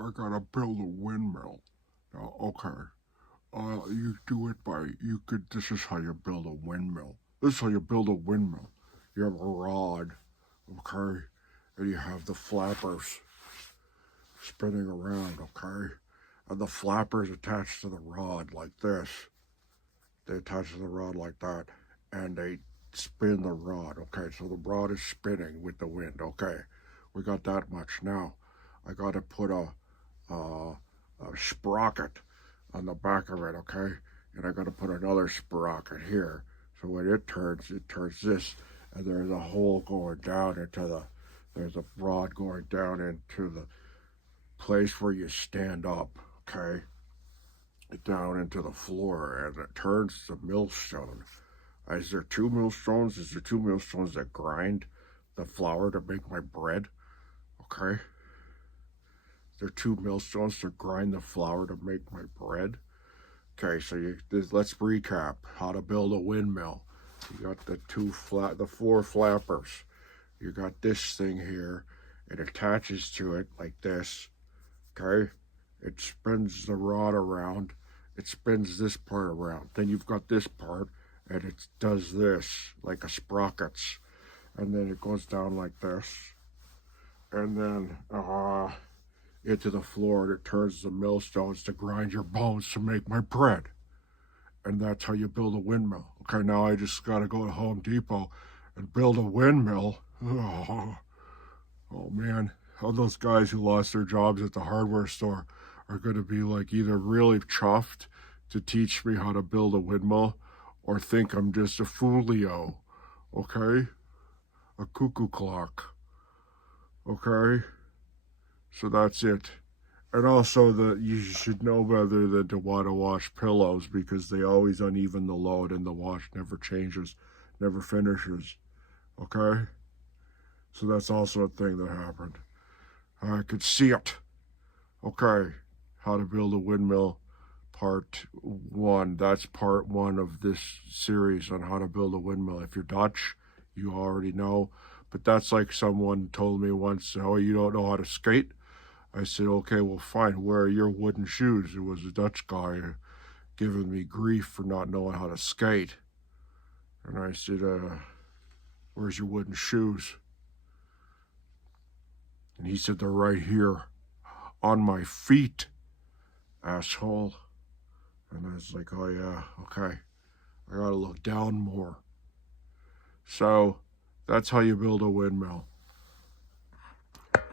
I gotta build a windmill. Now, okay. You do it by, this is how you build a windmill. This is how you build a windmill. You have a rod, okay? And you have the flappers spinning around, okay? And the flappers attached to the rod like this. They attach to the rod like that. And they spin the rod, okay? So the rod is spinning with the wind, okay? We got that much. Now, I gotta put a sprocket on the back of it, okay? And I gotta put another sprocket here. So when it turns this, and there's a hole going down into there's a rod going down into the place where you stand up, okay? Down into the floor, and it turns the millstone. Is there two millstones? Is there two millstones that grind the flour to make my bread? Okay. There are two millstones to grind the flour to make my bread. Okay, so let's recap how to build a windmill. You got the four flappers. You got this thing here. It attaches to it like this. Okay, it spins the rod around. It spins this part around. Then you've got this part, and it does this like a sprockets, and then it goes down like this, and then into the floor, and it turns the millstones to grind your bones to make my bread. And that's how you build a windmill. Okay, now I just gotta go to Home Depot and build a windmill. Oh man, all those guys who lost their jobs at the hardware store are gonna be like either really chuffed to teach me how to build a windmill or think I'm just a foolio. Okay? A cuckoo clock. Okay? So that's it. And also that you should know better than to want to wash pillows because they always uneven the load and the wash never changes, never finishes. Okay? So that's also a thing that happened. I could see it. Okay. How to build a windmill, part one. That's part one of this series on how to build a windmill. If you're Dutch, you already know. But that's like someone told me once, oh, you don't know how to skate? I said, okay, well, fine. Where are your wooden shoes? It was a Dutch guy giving me grief for not knowing how to skate. And I said, where's your wooden shoes? And he said, they're right here on my feet, asshole. And I was like, oh, yeah, okay. I gotta look down more. So that's how you build a windmill.